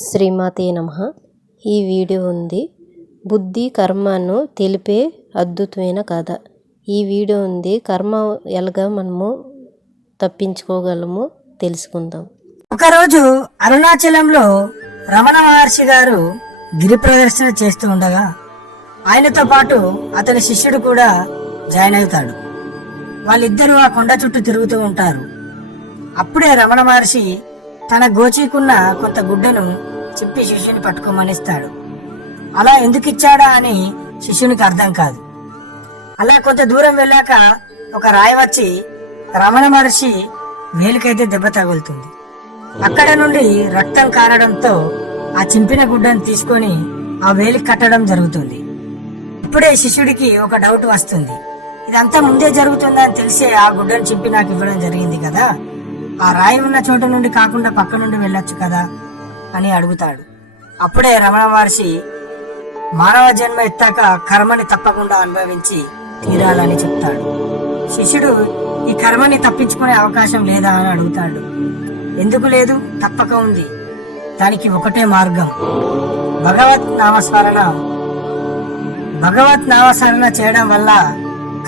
శ్రీమాతే నమ. ఈ వీడియో ఉంది. బుద్ధి కర్మను తెలిపే అద్భుతమైన కథ. ఈ వీడియో ఉంది. కర్మ ఎలాగా మనము తప్పించుకోగలము తెలుసుకుందాం. ఒకరోజు అరుణాచలంలో రమణ మహర్షి గారు గిరి ప్రదర్శన చేస్తూ ఉండగా ఆయనతో పాటు అతని శిష్యుడు కూడా జాయిన్ అవుతాడు. వాళ్ళిద్దరూ ఆ కొండ చుట్టూ తిరుగుతూ ఉంటారు. అప్పుడే రమణ మహర్షి తన గోచీకున్న కొంత గుడ్డను చెప్పి శిష్యుని పట్టుకోమనిస్తాడు. అలా ఎందుకు ఇచ్చాడా అని శిష్యునికి అర్థం కాదు. అలా కొంత దూరం వెళ్ళాక ఒక రాయి వచ్చి రమణ మహర్షి వేలికైతే దెబ్బ తగులుతుంది. అక్కడ నుండి రక్తం కారడంతో ఆ చింపిన గుడ్డను తీసుకొని ఆ వేలికి కట్టడం జరుగుతుంది. ఇప్పుడే శిష్యుడికి ఒక డౌట్ వస్తుంది. ఇదంతా ముందే జరుగుతుందని తెలిసే ఆ గుడ్డను చింపి నాకు ఇవ్వడం జరిగింది కదా? ఆ రాయి ఉన్న చోటు నుండి కాకుండా పక్క నుండి వెళ్ళొచ్చు కదా అని అడుగుతాడు. అప్పుడే రమణ మహర్షి మానవ జన్మ ఎత్తాక కర్మని తప్పకుండా అనుభవించి తీరాలని చెప్తాడు. శిష్యుడు ఈ కర్మని తప్పించుకునే అవకాశం లేదా అని అడుగుతాడు. ఎందుకు లేదు? తప్పక ఉంది. దానికి ఒకటే మార్గం. భగవత్ నామస్మరణ. భగవత్ నామస్మరణ చేయడం వల్ల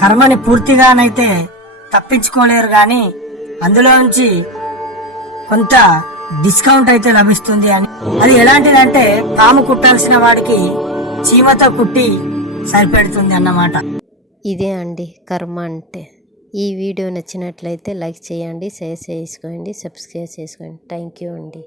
కర్మని పూర్తిగానైతే తప్పించుకోలేరు కానీ అందులో నుంచి కొంత డిస్కౌంట్ అయితే లభిస్తుంది అని. అది ఎలాంటిదంటే పాము కుట్టాల్సిన వాడికి చీమతో కుట్టి సరిపెడుతుంది అన్నమాట. ఇదే అండి కర్మ అంటే. ఈ వీడియో నచ్చినట్లయితే లైక్ చేయండి షేర్ చేసుకోండి సబ్స్క్రైబ్ చేసుకోండి. థ్యాంక్ యూ అండి.